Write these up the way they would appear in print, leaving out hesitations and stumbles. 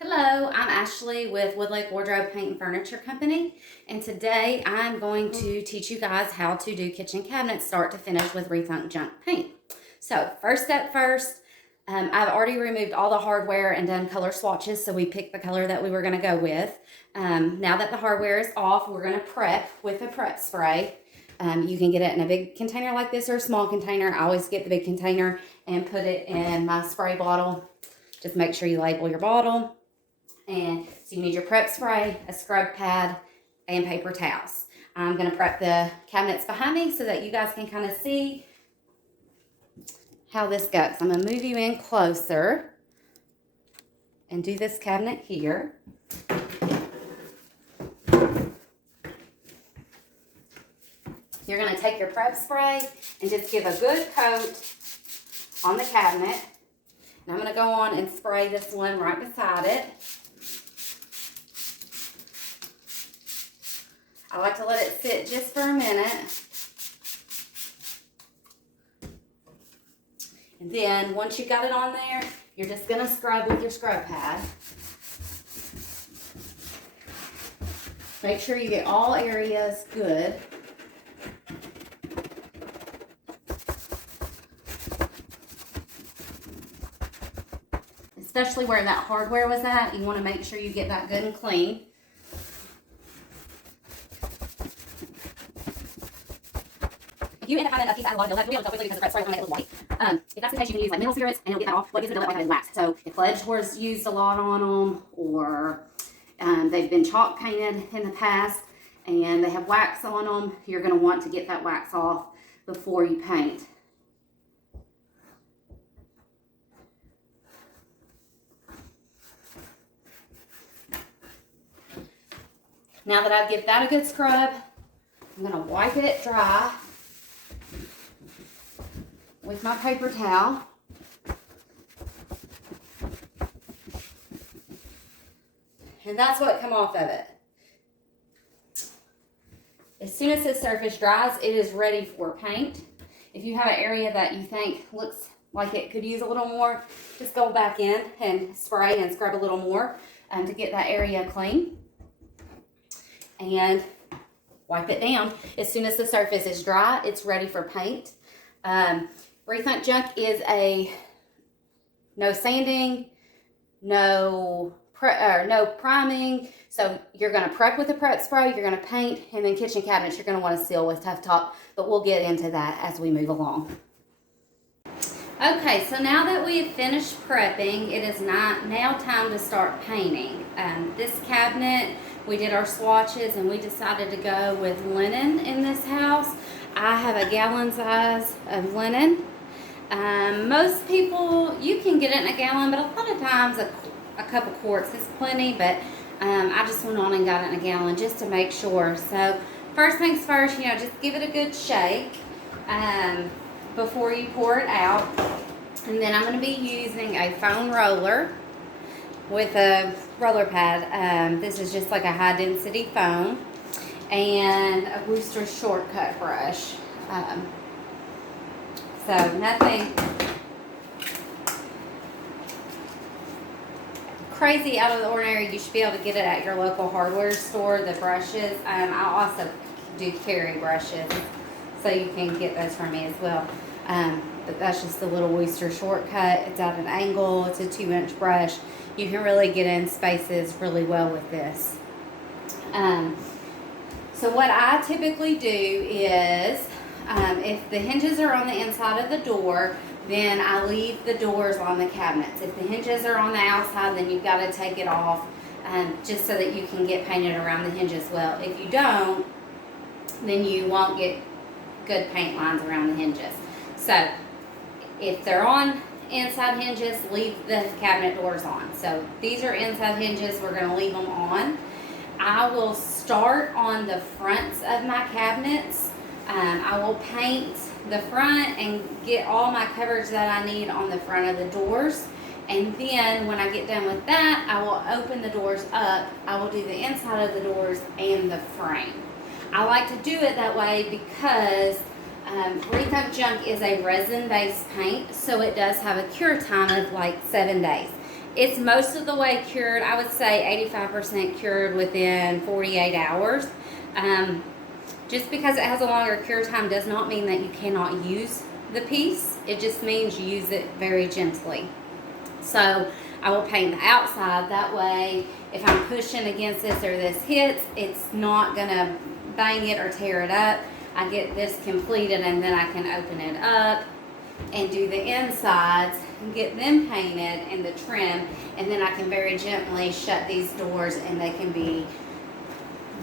Hello, I'm Ashley with Wood Lake Wardrobe Paint and Furniture Company, and today I'm going to teach you guys how to do kitchen cabinets start to finish with Rethunk Junk Paint. So first step first, I've already removed all the hardware and done color swatches, so we picked the color that we were going to go with. Now that the hardware is off, we're going to prep with a prep spray. You can get it in a big container like this or a small container. I always get the big container and put it in my spray bottle. Just make sure you label your bottle. And so you need your prep spray, a scrub pad, and paper towels. I'm going to prep the cabinets behind me so that you guys can kind of see how this goes. I'm going to move you in closer and do this cabinet here. You're going to take your prep spray and just give a good coat on the cabinet. And I'm going to go on and spray this one right beside it. I like to let it sit just for a minute. And then once you got it on there, you're just going to scrub with your scrub pad. Make sure you get all areas good. Especially where that hardware was at, you want to make sure you get that good and clean. If you end up having a piece that has a lot of buildup, you'll be able to tell quickly because the prep spray will make it look white. If that's the case, you can use like mineral spirits and it'll get that off. What gives it buildup like is wax. So if ledge was used a lot on them, or they've been chalk painted in the past and they have wax on them, you're going to want to get that wax off before you paint. Now that I've given that a good scrub, I'm going to wipe it dry with my paper towel. And that's what come off of it. As soon as this surface dries, it is ready for paint. If you have an area that you think looks like it could use a little more, just go back in and spray and scrub a little more to get that area clean. And wipe it down. As soon as the surface is dry, it's ready for paint. Rethunk Junk is a no sanding, no priming. So you're going to prep with a prep spray, you're going to paint, and then kitchen cabinets you're going to want to seal with Tough Top. But we'll get into that as we move along. Okay, so now that we have finished prepping, it is now time to start painting. This cabinet, we did our swatches and we decided to go with linen in this house. I have a gallon size of linen. Most people, you can get it in a gallon, but a lot of times a couple quarts is plenty, but I just went on and got it in a gallon just to make sure. So first things first, just give it a good shake before you pour it out. And then I'm going to be using a foam roller with a roller pad. This is just like a high density foam, and a Wooster shortcut brush. So nothing crazy out of the ordinary. You should be able to get it at your local hardware store, the brushes. I also do carry brushes, so you can get those from me as well. But that's just a little Wooster shortcut. It's at an angle. It's a 2-inch brush. You can really get in spaces really well with this. So what I typically do is, if the hinges are on the inside of the door, then I leave the doors on the cabinets. If the hinges are on the outside, then you've got to take it off, just so that you can get painted around the hinges well. If you don't, then you won't get good paint lines around the hinges. So if they're on inside hinges, leave the cabinet doors on. So these are inside hinges, we're going to leave them on. I will start on the fronts of my cabinets. I will paint the front and get all my coverage that I need on the front of the doors. And then when I get done with that, I will open the doors up. I will do the inside of the doors and the frame. I like to do it that way because Rethunk Junk is a resin-based paint, so it does have a cure time of like 7 days. It's most of the way cured. I would say 85% cured within 48 hours. Just because it has a longer cure time does not mean that you cannot use the piece. It just means you use it very gently. So I will paint the outside. That way, if I'm pushing against this or this hits, it's not going to bang it or tear it up. I get this completed and then I can open it up and do the insides and get them painted and the trim, and then I can very gently shut these doors and they can be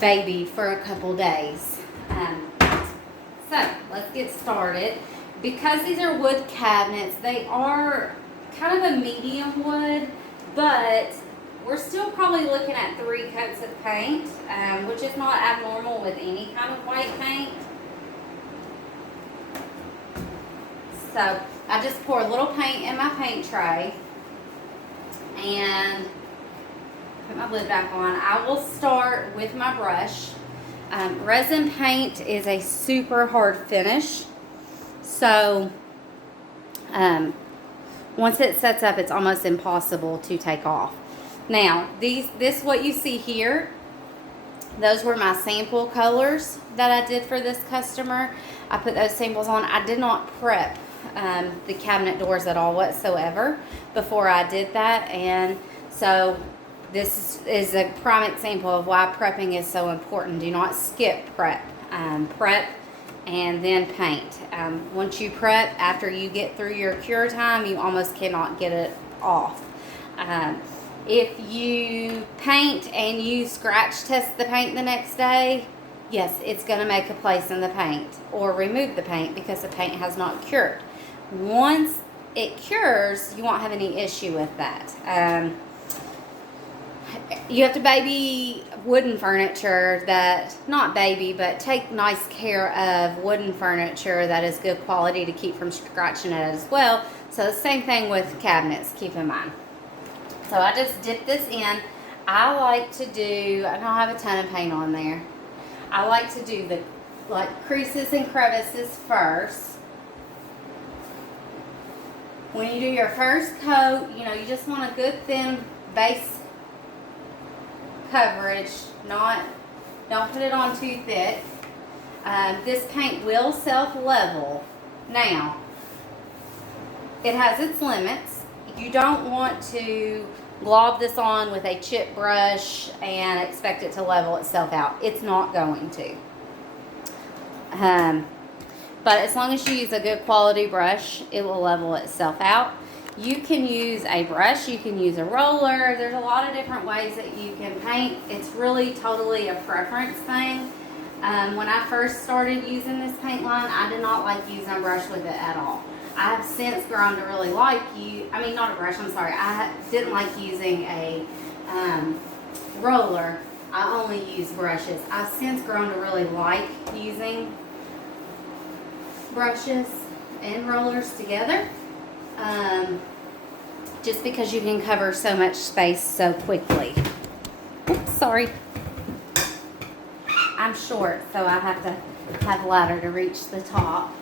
babied for a couple days. So let's get started. Because these are wood cabinets, they are kind of a medium wood, but we're still probably looking at 3 coats of paint, which is not abnormal with any kind of white paint. So I just pour a little paint in my paint tray and put my lid back on. I will start with my brush. Resin paint is a super hard finish. So once it sets up, it's almost impossible to take off. Now, this what you see here, those were my sample colors that I did for this customer. I put those samples on. I did not prep the cabinet doors at all whatsoever before I did that, and so this is a prime example of why prepping is so important. Do not skip prep. Prep and then paint. Once you prep, after you get through your cure time, you almost cannot get it off. If you paint and you scratch test the paint the next day, yes, it's going to make a place in the paint or remove the paint because the paint has not cured. Once it cures, you won't have any issue with that. You have to baby wooden furniture that, not baby, but take nice care of wooden furniture that is good quality to keep from scratching it as well. So the same thing with cabinets, keep in mind. So I just dip this in. I like to do, I don't have a ton of paint on there. I like to do the creases and crevices first. When you do your first coat, you just want a good thin base coverage. Don't put it on too thick. This paint will self-level. Now, it has its limits. You don't want to glob this on with a chip brush and expect it to level itself out. It's not going to. But as long as you use a good quality brush, it will level itself out. You can use a brush, you can use a roller. There's a lot of different ways that you can paint. It's really totally a preference thing. When I first started using this paint line, I did not like using a brush with it at all. I have since grown to really like not a brush, I'm sorry. I didn't like using a roller. I only use brushes. I've since grown to really like using brushes and rollers together. Just because you can cover so much space so quickly. Oops, sorry. I'm short, so I have to have a ladder to reach the top.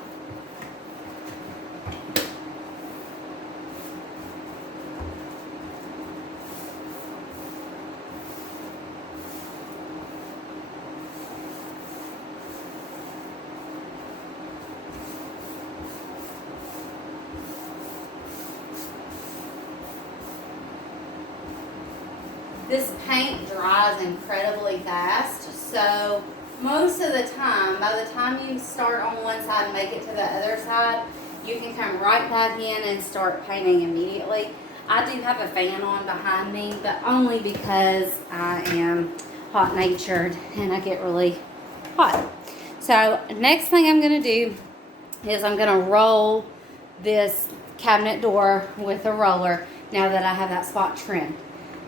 This paint dries incredibly fast, so most of the time, by the time you start on one side and make it to the other side, you can come right back in and start painting immediately. I do have a fan on behind me, but only because I am hot-natured and I get really hot. So next thing I'm going to do is I'm going to roll this cabinet door with a roller now that I have that spot trimmed.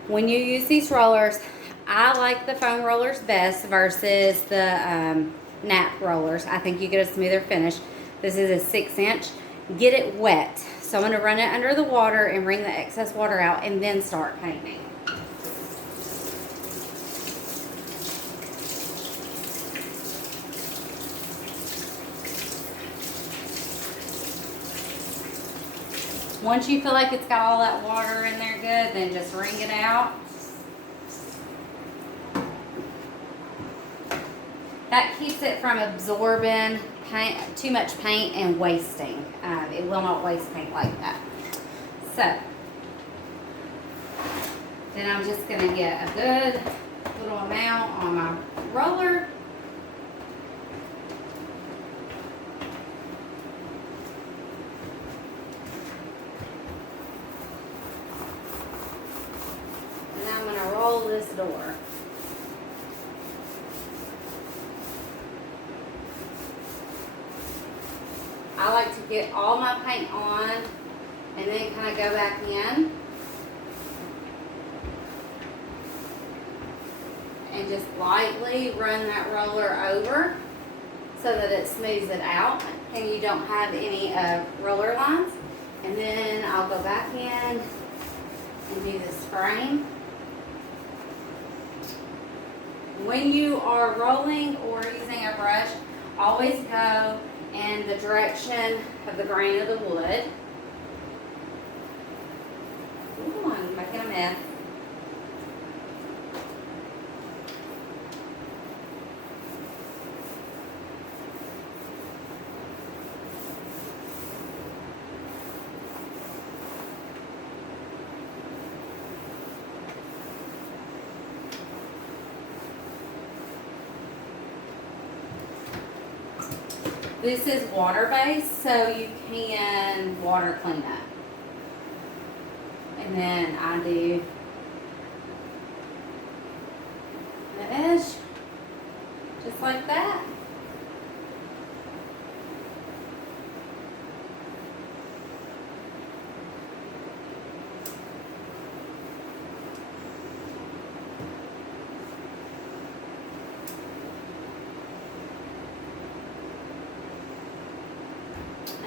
When you use these rollers, I like the foam rollers best versus the nap rollers. I think you get a smoother finish. This is a 6-inch. Get it wet. So I'm going to run it under the water and wring the excess water out and then start painting. Once you feel like it's got all that water in there good, then just wring it out. That keeps it from absorbing paint, too much paint and wasting. It will not waste paint like that. So, then I'm just going to get a good little amount on my roller. And I'm going to roll this door. I like to get all my paint on and then kind of go back in and just lightly run that roller over so that it smooths it out and you don't have any roller lines. And then I'll go back in and do the spraying. When you are rolling or using a brush, always go in the direction of the grain of the wood. Ooh, I'm making a mess. This is water-based, so you can water clean up. And then I do the edge, just like that.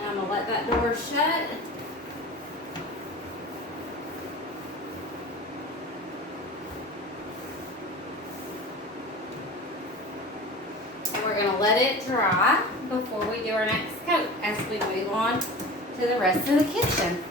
I'm going to let that door shut. And we're going to let it dry before we do our next coat as we move on to the rest of the kitchen.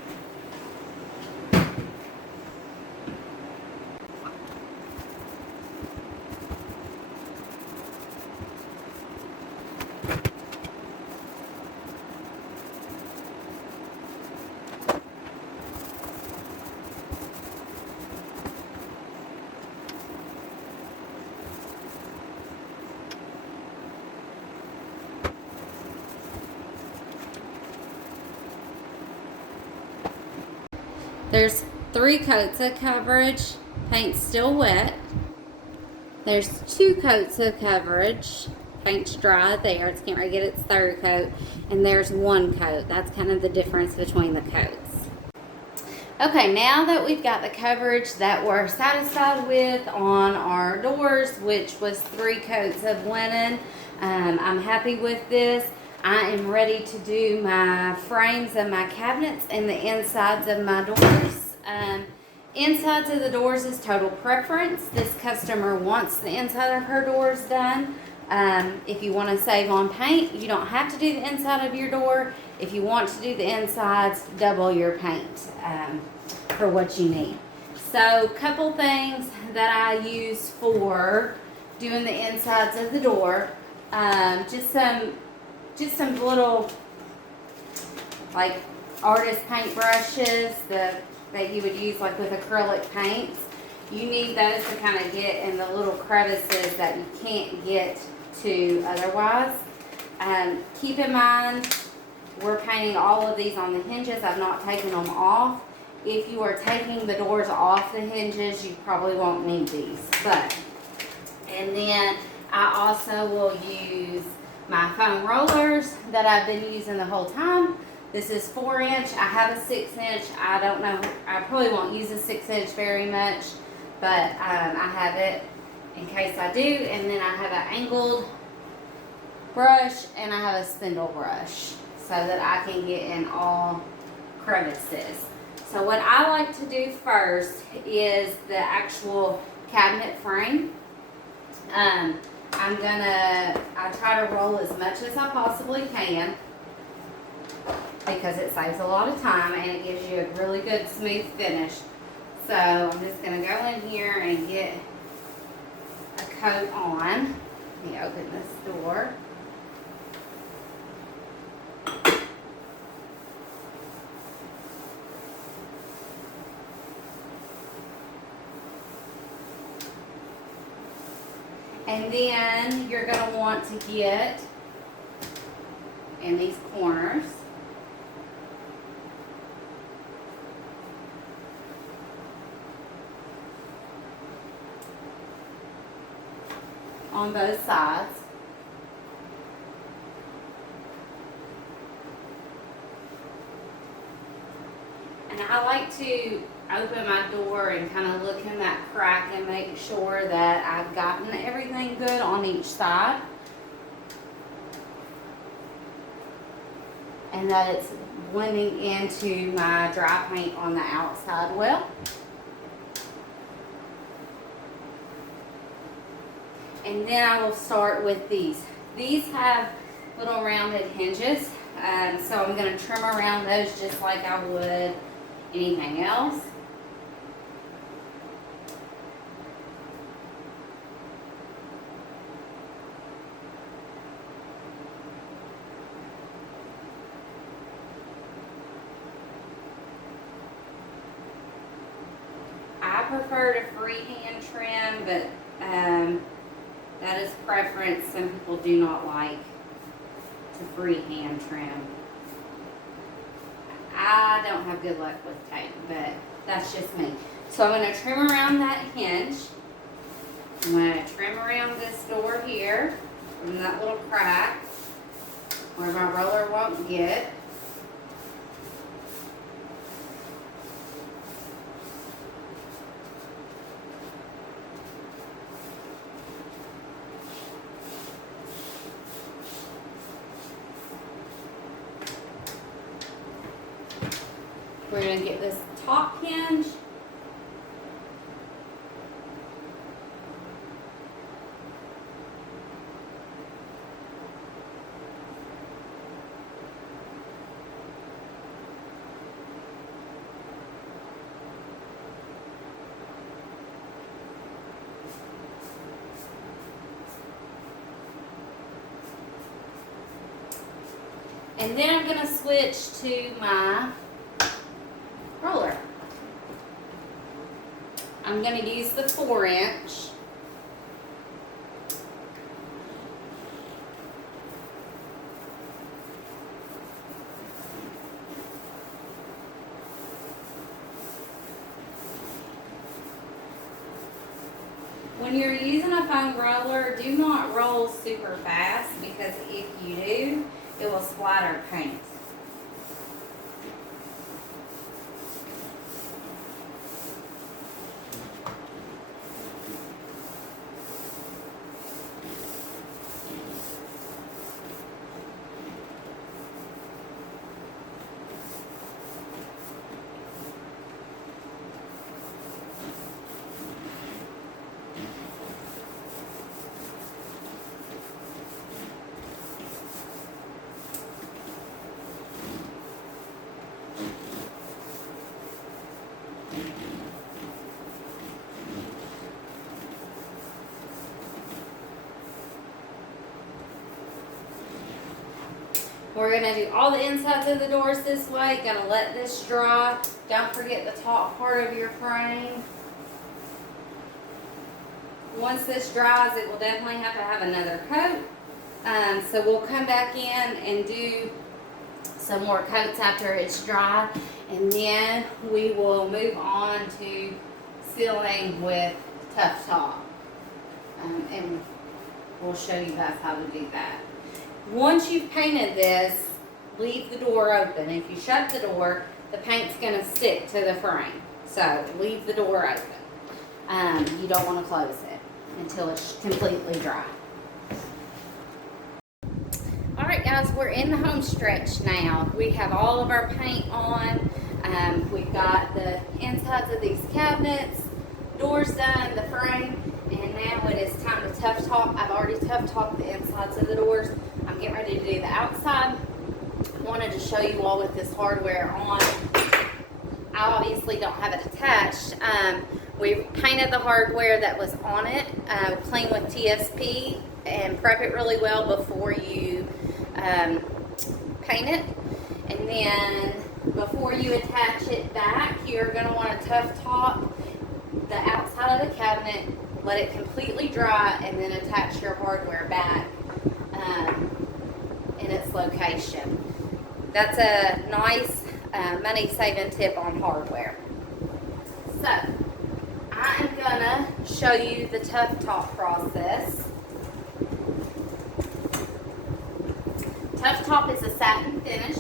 There's 3 coats of coverage. Paint's still wet. There's 2 coats of coverage. Paint's dry there. It's getting ready to get its 3rd coat. And there's 1 coat. That's kind of the difference between the coats. Okay, now that we've got the coverage that we're satisfied with on our doors, which was 3 coats of linen, I'm happy with this. I am ready to do my frames of my cabinets and the insides of my doors. Insides of the doors is total preference. This customer wants the inside of her doors done. If you want to save on paint, you don't have to do the inside of your door. If you want to do the insides, double your paint for what you need. So, couple things that I use for doing the insides of the door. Just some little, like, artist paint brushes that you would use, like, with acrylic paints. You need those to kind of get in the little crevices that you can't get to otherwise. Keep in mind, we're painting all of these on the hinges. I've not taken them off. If you are taking the doors off the hinges, you probably won't need these. And then I also will use my foam rollers that I've been using the whole time. This is 4-inch. I have a 6-inch. I don't know. I probably won't use a 6-inch very much, but I have it in case I do. And then I have an angled brush and I have a spindle brush so that I can get in all crevices. So what I like to do first is the actual cabinet frame. I try to roll as much as I possibly can. because it saves a lot of time and it gives you a really good smooth finish. So I'm just going to go in here and get a coat on. Let me open this door. And then you're going to want to get in these corners. On both sides. And I like to open my door and kind of look in that crack and make sure that I've gotten everything good on each side. And that it's blending into my dry paint on the outside well. And then I will start with these. These have little rounded hinges, so I'm going to trim around those just like I would anything else. I prefer to freehand trim, but that is preference. Some people do not like to freehand trim. I don't have good luck with tape, but that's just me. So I'm going to trim around that hinge. I'm going to trim around this door here from that little crack where my roller won't get. We're going to get this top hinge. And then I'm going to switch to my roller. I'm going to use the 4-inch. When you're using a foam roller, do not roll super fast, because if you do, it will splatter paint. We're going to do all the insides of the doors this way. Going to let this dry. Don't forget the top part of your frame. Once this dries, it will definitely have to have another coat. So we'll come back in and do some more coats after it's dry. And then we will move on to sealing with Tough Top. And we'll show you guys how to do that. Once you've painted this, leave the door open. If you shut the door, the paint's going to stick to the frame. So leave the door open. You don't want to close it until it's completely dry. Alright guys, we're in the home stretch now. We have all of our paint on. We've got the insides of these cabinets, doors done, the frame, and now it is time to tough top. I've already tough topped the insides of the doors. I'm getting ready to do the outside. I wanted to show you all with this hardware on. I obviously don't have it attached. We painted the hardware that was on it, clean with TSP, and prep it really well before you paint it. And then before you attach it back, you're going to want to tough top the outside of the cabinet, let it completely dry, and then attach your hardware back in its location. That's a nice money-saving tip on hardware. So, I am going to show you the tough top process. Tough top is a satin finish,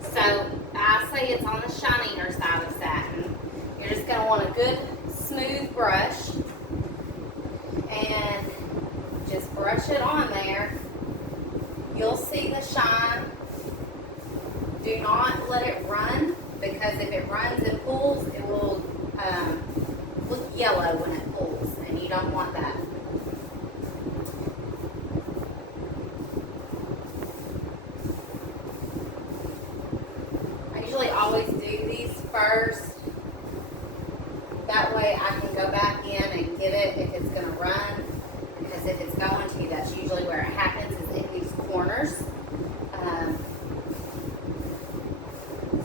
so I say it's on the shinier side of satin. You're just going to want a good smooth brush and just brush it on there. You'll see the shine. Do not let it run, because if it runs and pulls, it will look yellow when it pulls, and you don't want that. I usually always do these first. That way I can go back in and get it if it's going to run, because if it's going to, that's usually where it happens, is in these corners.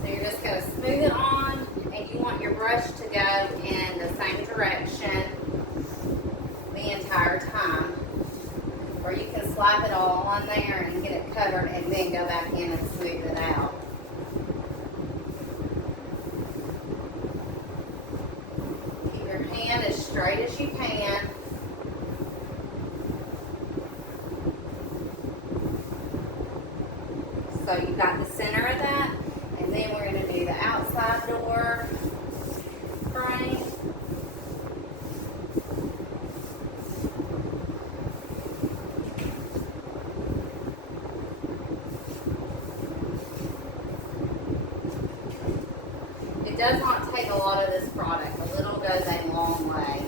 So you're just going to smooth it on, and you want your brush to go in the same direction the entire time. Or you can slap it all on there and get it covered, and then go back in and smooth it out. Keep your hand as straight as you can. So you've got the center of that, and then we're going to do the outside door frame. It does not take a lot of this product. A little goes a long way.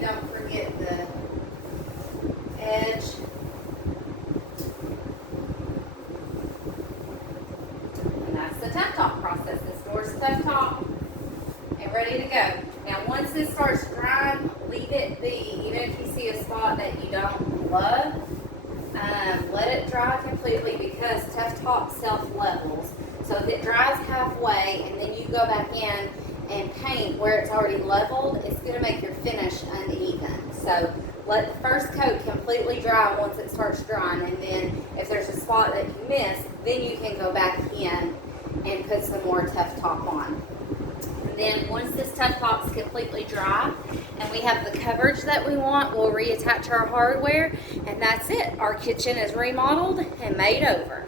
Don't forget the edge. And that's the tough top process. This door's tough top and ready to go. Now once this starts drying, leave it be. Even if you see a spot that you don't love, let it dry completely, because tough top self-levels. So if it dries halfway and then you go back in and paint where it's already leveled, it's going to make your finish uneven. So let the first coat completely dry once it starts drying, and then if there's a spot that you missed, then you can go back in and put some more tough top on. And then once this tough top's completely dry and we have the coverage that we want, we'll reattach our hardware, and that's it. Our kitchen is remodeled and made over.